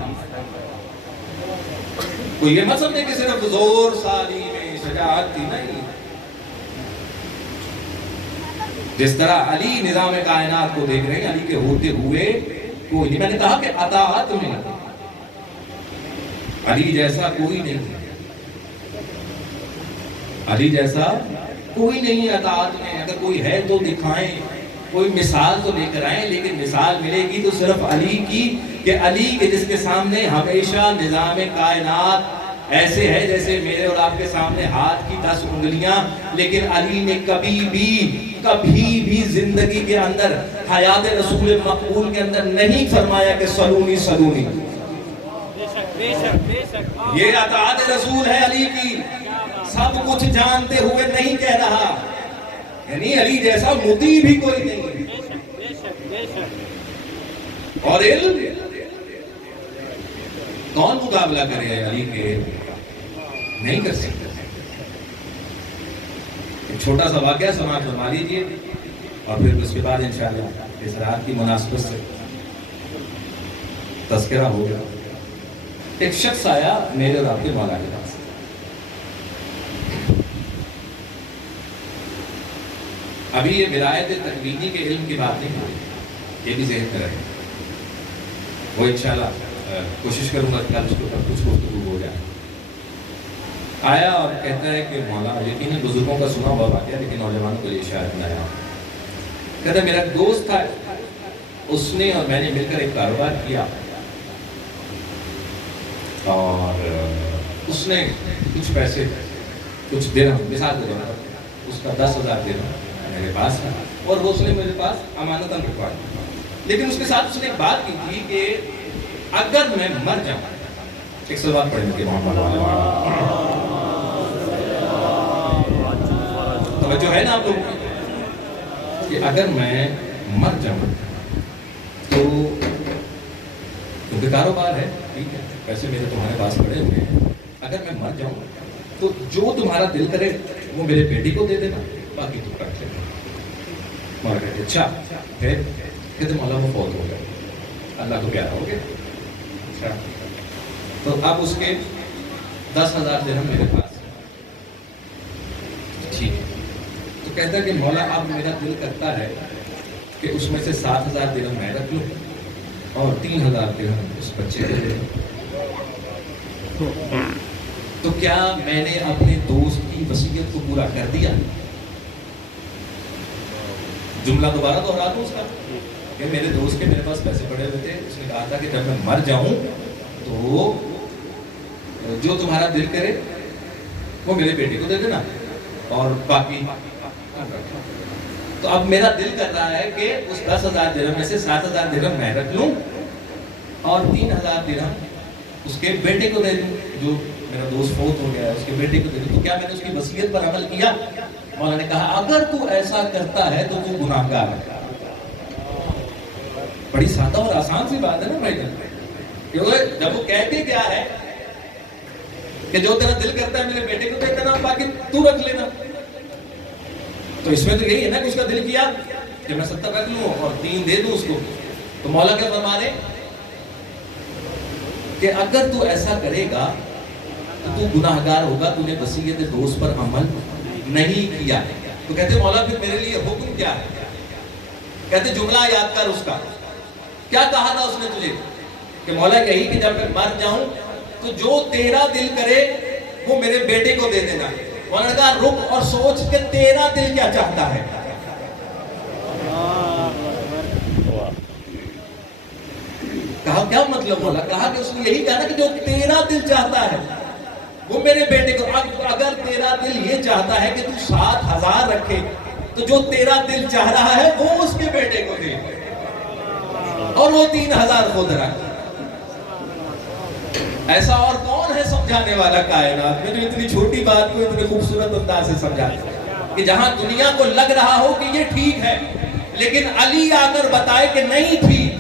کوئی یہ مت سمجھے کہ صرف زور سالی میں شجاعت تھی، نہیں. جس طرح علی نظام کائنات کو دیکھ رہے ہیں، علی کے ہوتے ہوئے کوئی نہیں. میں نے کہا کہ اطاعت میں علی جیسا کوئی نہیں، علی جیسا کوئی نہیں اطاعت میں. اگر کوئی ہے تو دکھائیں، کوئی مثال تو لے کر آئیں، لیکن مثال ملے گی تو صرف علی کی، کہ علی کے جس کے سامنے ہمیشہ نظام کائنات ایسے ہے جیسے میرے اور آپ کے سامنے ہاتھ کی 10 انگلیاں، لیکن علی نے کبھی بھی زندگی کے اندر حیات رسول مقبول کے اندر نہیں فرمایا کہ سلونی سلونی. بے شک بے شک بے شک یہ اطاعت رسول ہے علی کی، سب کچھ جانتے ہوئے نہیں کہہ رہا. یعنی علی جیسا مطیع بھی کوئی نہیں. بے شک بے شک بے شک اور علم کون مقابلہ کرے علی کے؟ نہیں کر سکتے. ایک چھوٹا سا واقعہ سماعت فرما لیجیے اور پھر اس کے بعد انشاءاللہ اس رات کی مناسبت سے تذکرہ ہوگا. ایک شخص آیا میرے اور آپ کے مولا کے پاس. ابھی یہ ولایت تکوینی کے علم کی بات نہیں ہوئی، یہ بھی ذہن میں رہے. وہ انشاءاللہ کوشش کروں گا کہ اس کے اوپر کچھ گفتگو ہو جائے. آیا اور کہتا ہے کہ مولا، یقیناً بزرگوں کا سنا ہوا واقعہ لیکن نوجوانوں کے لیے شاید نیا. کہتا ہے میرا دوست تھا، اس نے اور میں نے مل کر ایک کاروبار کیا اور اس نے کچھ پیسے، کچھ درہم، مثال کے طور پر اس کا 10,000 درہم میرے پاس ہے اور وہ اس نے میرے پاس امانتاً رکھوا دی. لیکن اس کے ساتھ اس نے ایک بات کی تھی کہ اگر میں مر جاؤں، ایک صلوات پڑھیں گے محمد توجہ ہے نا آپ لوگ، کہ اگر میں مر جاؤں تو کیونکہ کاروبار ہے، ٹھیک ہے، پیسے میرے تمہارے پاس پڑے ہوئے ہیں، اگر میں مر جاؤں تو جو تمہارا دل کرے وہ میرے بیٹی کو دے دینا، باقی تم رکھ لینا. مولا کہتے اچھا. پھر کہتے مولا وہ فوت ہو گیا، اللہ کو پیارا ہو گیا. اچھا تو اب اس کے 10,000 درہم میرے پاس ہے. ٹھیک ہے. تو کہتا ہے کہ مولا اب میرا دل کرتا ہے کہ اس میں سے 7,000 درہم میں رکھ لوں اور 3,000 درہم اس بچے کو دے دوں. تو کیا میں نے اپنے دوست کی وصیت کو پورا کر دیا؟ جملہ دوبارہ دوہرا دوں اس کا کہ میرے دوست کے میرے پاس پیسے پڑے ہوئے تھے، اس نے کہا تھا کہ جب میں مر جاؤں تو جو تمہارا دل کرے وہ میرے بیٹے کو دے دینا اور باقی. تو اب میرا دل کر رہا ہے کہ اس 10,000 درہم میں سے 7,000 درہم میں رکھ لوں اور 3,000 درہم اس کے بیٹے کو دے دوں، جو میرا دوست فوت ہو گیا ہے اس کے بیٹے کو دے دوں. تو کیا میں نے اس کی وصیت پر عمل کیا؟ مولا نے کہا اگر تو ایسا کرتا ہے تو تو گناہگار ہے. بڑی سادہ اور آسان سی بات ہے نا بھائی جان. جب وہ کہتے کیا ہے کہ جو تیرا دل کرتا ہے میرے بیٹے کو دے دینا باقی تو رکھ لینا، تو اس میں تو یہی ہے نا کہ اس کا دل کیا کہ میں 70 رکھ لوں اور 3 دے دوں اس کو. تو مولا کیا فرما رہے کہ اگر تو ایسا کرے گا تو گناہگار ہوگا، تو نے وصیت دوست پر عمل نہیں کیا. تو کہتے مولا پھر میرے لیے حکم کیا ہے؟ کہتے جملہ یاد کر اس کا، کیا کہا تھا اس نے تجھے؟ کہ مولا یہی کہ جب میں مر جاؤں تو جو تیرا دل کرے وہ میرے بیٹے کو دے دینا. مولا نے کہا رک اور سوچ کہ تیرا دل کیا چاہتا ہے. کہا کیا مطلب؟ مولا کہا کہ اس نے یہی کہا نا کہ جو تیرا دل چاہتا ہے وہ میرے بیٹے کو. اگر تیرا دل یہ چاہتا ہے کہ تو 7,000 رکھے تو جو تیرا دل چاہ رہا ہے وہ اس کے بیٹے کو دے اور وہ 3,000 خود رکھ. ایسا اور کون ہے سمجھانے والا کائنات میں جو اتنی چھوٹی بات کو اتنے خوبصورت انداز سے سمجھا کہ جہاں دنیا کو لگ رہا ہو کہ یہ ٹھیک ہے لیکن علی آ کر بتائے کہ نہیں ٹھیک،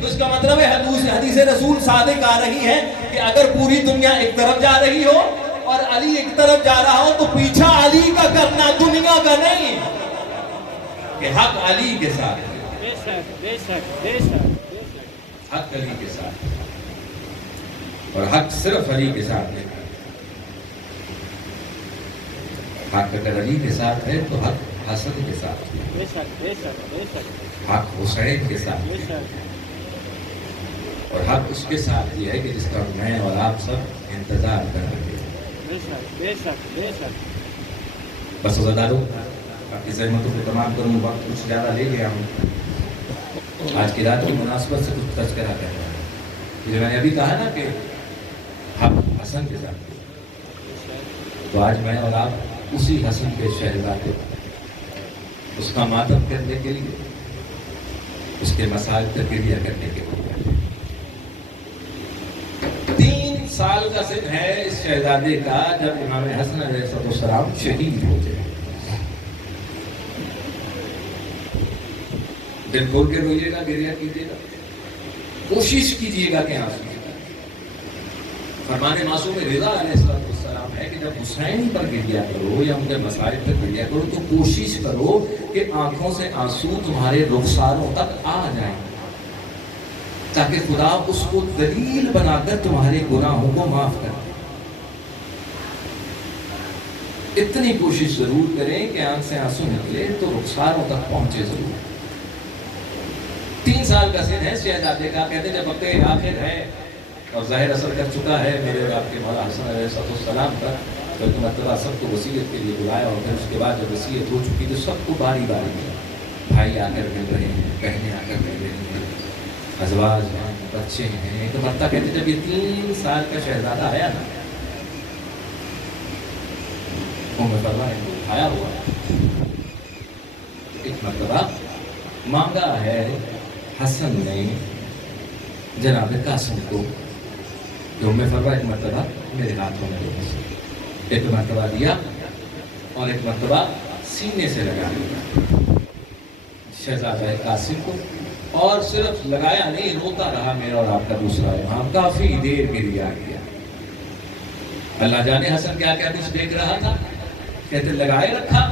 تو اس کا مطلب ہے حدیث رسول صادق آ رہی ہے کہ اگر پوری دنیا ایک طرف جا رہی ہو اور علی ایک طرف جا رہا ہو تو پیچھا علی کا کرنا، دنیا کا نہیں، کہ حق علی کے ساتھ ہے، بے شک بے شک بے شک بے شک حق علی کے ساتھ ہے، اور حق صرف علی کے ساتھ ہے۔ حق اگر علی کے ساتھ ہے تو حق حسن کے ساتھ ہے، بے شک بے شک بے شک حق حسین کے ساتھ بے ہے، شک اور حق اس کے ساتھ یہ ہے کہ جس کا میں اور آپ سب انتظار کر رہے ہیں۔ بے شک بے شک بے شک بس عزادارو، آپ کی زحمتوں کو تمام کروں، وقت کچھ زیادہ لے گیا ہوں، آج کی رات کی مناسبت سے کچھ تذکرہ کر رہا ہوں۔ جو میں نے ابھی کہا نا کہ حق حسن کے ساتھ، تو آج میں اور آپ اسی حسن کے شہزادے، اس کا ماتم کرنے کے لیے، اس کے مسائل تکریہ کرنے کے لیے 3 سال کا سن ہے اس شہزادے کا جب امام حسن علیہ السلام شہید ہو گئے۔ دل کھول کے روئیے گا، گریہ کیجیے گا، کوشش کیجیے گا کہ آنسو فرمان معصوم رضا علیہ السلام ہے کہ جب حسین پر گریا کرو یا ان کے مسائل پر گریا کرو تو کوشش کرو کہ آنکھوں سے آنسو تمہارے رخساروں تک آ جائیں، تاکہ خدا اس کو دلیل بنا کر تمہارے گناہوں کو معاف کر دے۔ اتنی کوشش ضرور کریں کہ آنکھ سے آنسو نکلے تو رخساروں تک پہنچے ضرور۔ 3 سال کا سن ہے شہزادے کا، کہتے جب وقت آخر ہے اور ظاہر اثر کر چکا ہے میرے اور آپ کے مولا حسن علیہ السلام پر، تو ایک مرتبہ سب کو وصیت کے لیے بلایا، اور پھر اس کے بعد جب وصیت ہو چکی تو سب کو باری باری ملا، بھائی آ کر مل رہے ہیں، بہنیں آ کر مل رہی ہیں، ازواج ہیں، بچے ہیں۔ ایک مرتبہ کہتے جب یہ 3 سال کا شہزادہ آیا نا، اٹھایا ہوا ایک مرتبہ مانگا ہے حسن نے جناب قاسم کو، جو میں فرما ایک مرتبہ میرے ہاتھوں میں دے، ایک مرتبہ دیا اور ایک مرتبہ سینے سے لگا دیا شہزادہ قاسم کو، اور صرف لگایا نہیں، روتا رہا میرا اور آپ کا دوسرا امام، کافی دیر گریا گیا۔ اللہ جانے حسن کیا کیا کچھ دیکھ رہا تھا، کہتے لگائے رکھا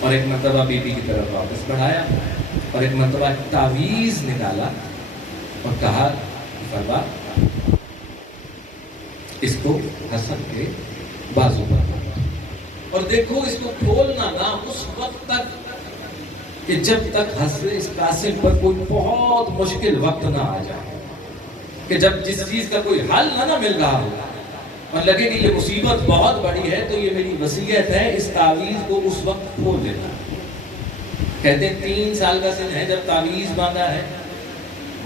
اور ایک مرتبہ بی بی کی طرف واپس بڑھایا، اور ایک مرتبہ تعویذ نکالا اور کہا فرما اس کو حسن کے بازو پر، اور دیکھو اس کو کھولنا نہ اس وقت تک کہ جب تک اس قاسم پر کوئی بہت مشکل وقت نہ آ جائے، کہ جب جس چیز کا کوئی حل نہ مل رہا ہو اور لگے کہ یہ مصیبت بہت بڑی ہے، تو یہ میری وصیت ہے اس تعویذ کو اس وقت کھول لینا۔ کہتے ہیں 3 سال کا سن ہے جب تعویذ مانگا ہے۔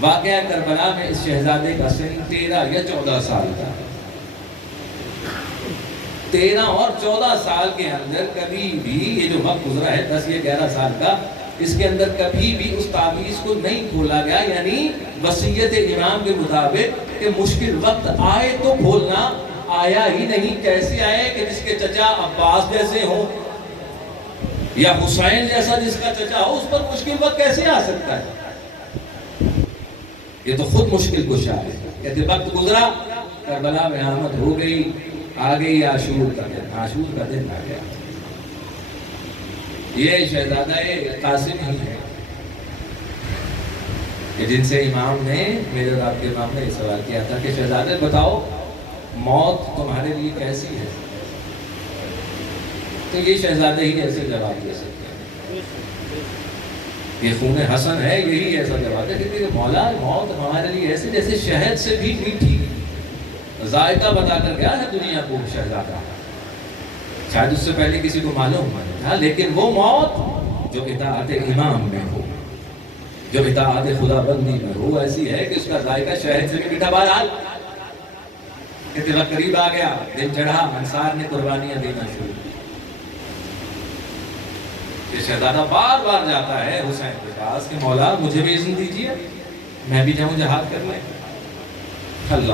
واقعہ کربلا میں اس شہزادے کا سن 13 یا 14 سال تھا۔ 13 اور 14 سال کے اندر کبھی بھی یہ جو وقت گزرا ہے 10 یا 11 سال کا، اس کے اندر کبھی بھی اس تعویذ کو نہیں کھولا گیا، یعنی وصیت امام کے مطابق کہ مشکل وقت آئے تو کھولنا، آیا ہی نہیں۔ کیسے آئے کہ جس کے چچا عباس جیسے ہوں یا حسین جیسا جس کا چچا ہو، اس پر مشکل وقت کیسے آ سکتا ہے؟ یہ تو خود مشکل کشا ہے۔ کہتے وقت گزرا، کربلا میں آمد ہو گئی، آ گئی عاشور کا دن، عاشور کا دن آ گیا۔ یہ شہزادہ قاسم ہی ہے کہ جن سے امام نے، میرے اور آپ کے امام نے یہ سوال کیا تھا کہ شہزادے بتاؤ موت تمہارے لیے کیسی ہے؟ تو یہ شہزادے ہی ایسے جواب دے سکتے ہیں۔ یہ خون حسن ہے، یہی ایسا جواب ہے کہ مولا موت ہمارے لیے ایسے جیسے شہد سے بھی میٹھی ذائقہ بتا کر گیا ہے دنیا کو شہزادہ، شاید اس سے پہلے کسی کو معلوم نہیں تھا، لیکن وہ موت جو اطاعت امام میں ہو، جو اطاعت خدا بندی میں ہو، ایسی ہے کہ اس کا ذائقہ شہد سے بھی میٹھا۔ بہرحال کہتے وقت قریب آ گیا، دن چڑھا، انصار نے قربانیاں دینا شروع کی۔ یہ شہزادہ بار بار جاتا ہے حسین کے پاس کہ مولا مجھے بھی اذن دیجیے، میں بھی جاؤں جہاد کرنے۔ اللہ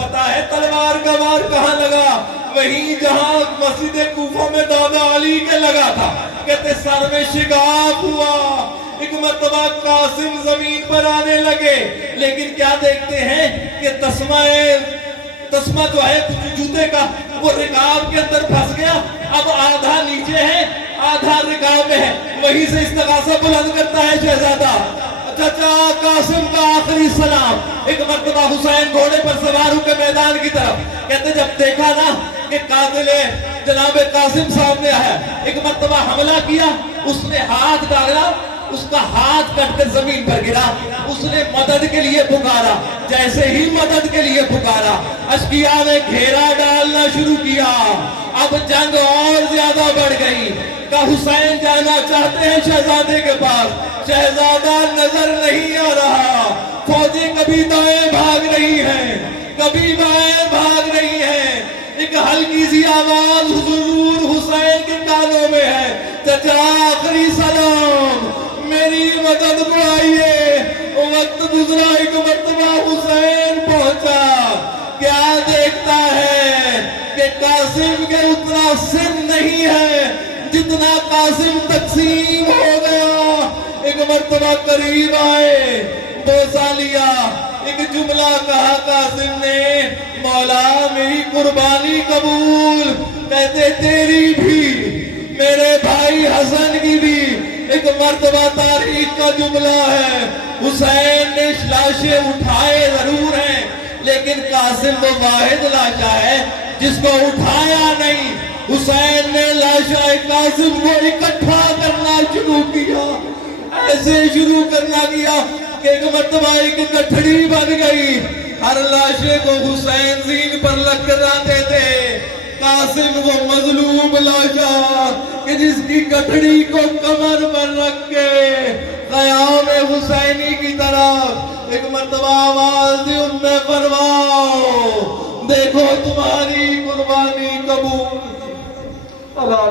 پتا ہے تلوار کا وار کہاں لگا؟ وہیں جہاں مسجد کوفہ میں دادا علی کے لگا تھا. کہتے سر میں شگاف ہوا. ایک مرتبہ قاسم زمین پر آنے لگے، لیکن کیا دیکھتے ہیں کہ تسمہ جو ہے جوتے کا وہ رکاب کے اندر پھنس گیا. اب آدھا نیچے ہے آدھا رکاب میں ہے. وہیں سے استغاثہ بلند کرتا ہے شہزادہ، چچا قاسم کا آخری سلام. ایک مرتبہ حسین گھوڑے پر سوار ہو کے میدان کی طرف، کہتے جب دیکھا نا کہ قاتل جناب قاسم سامنے آیا، ایک مرتبہ حملہ کیا، اس نے ہاتھ ڈالا، اس کا ہاتھ کٹ کر زمین پر گرا. اس نے مدد کے لیے پکارا. جیسے ہی مدد کے لیے پکارا، اشقیاء نے گھیرا ڈالنا شروع کیا. اب جنگ اور زیادہ بڑھ گئی. کہ حسین جانا چاہتے ہیں شہزادے کے پاس، شہزادہ نظر نہیں آ رہا. فوجیں کبھی دائیں بھاگ رہی ہیں، کبھی بائیں بھاگ رہی ہیں. ایک ہلکی سی آواز حضور حسین کے کانوں میں ہے، چچا آخری سلام، میری مدد کو آئیے. وقت گزرا، ایک مرتبہ حسین پہنچا. کیا دیکھتا ہے کہ قاسم کے اتنا سن نہیں ہے جتنا قاسم تقسیم ہو گیا. ایک مرتبہ قریب آئے، بوسہ لیا، ایک جملہ کہا قاسم نے، مولا میری قربانی قبول. کہتے تیری بھی، میرے بھائی حسن کی بھی. ایک مرتبہ تاریخ کا جملہ ہے، حسین نے لاشیں اٹھائے ضرور ہیں، لیکن قاسم وہ واحد لاشا ہے جس کو اٹھایا نہیں. حسین نے لاشیں قاسم کو اکٹھا کرنا شروع کیا، ایسے شروع کرنا کیا کہ ایک مرتبہ ایک گٹھڑی بن گئی. ہر لاشے کو حسین زین پر لگ کر آتے تھے. قاسم وہ مظلوم لاشا کہ جس کی گٹھڑی کو کمر پر رکھ کے قیام حسینی کی طرف ایک مرتبہ آواز دی، امّے فرماؤ دیکھو تمہاری قربانی قبول. اللہ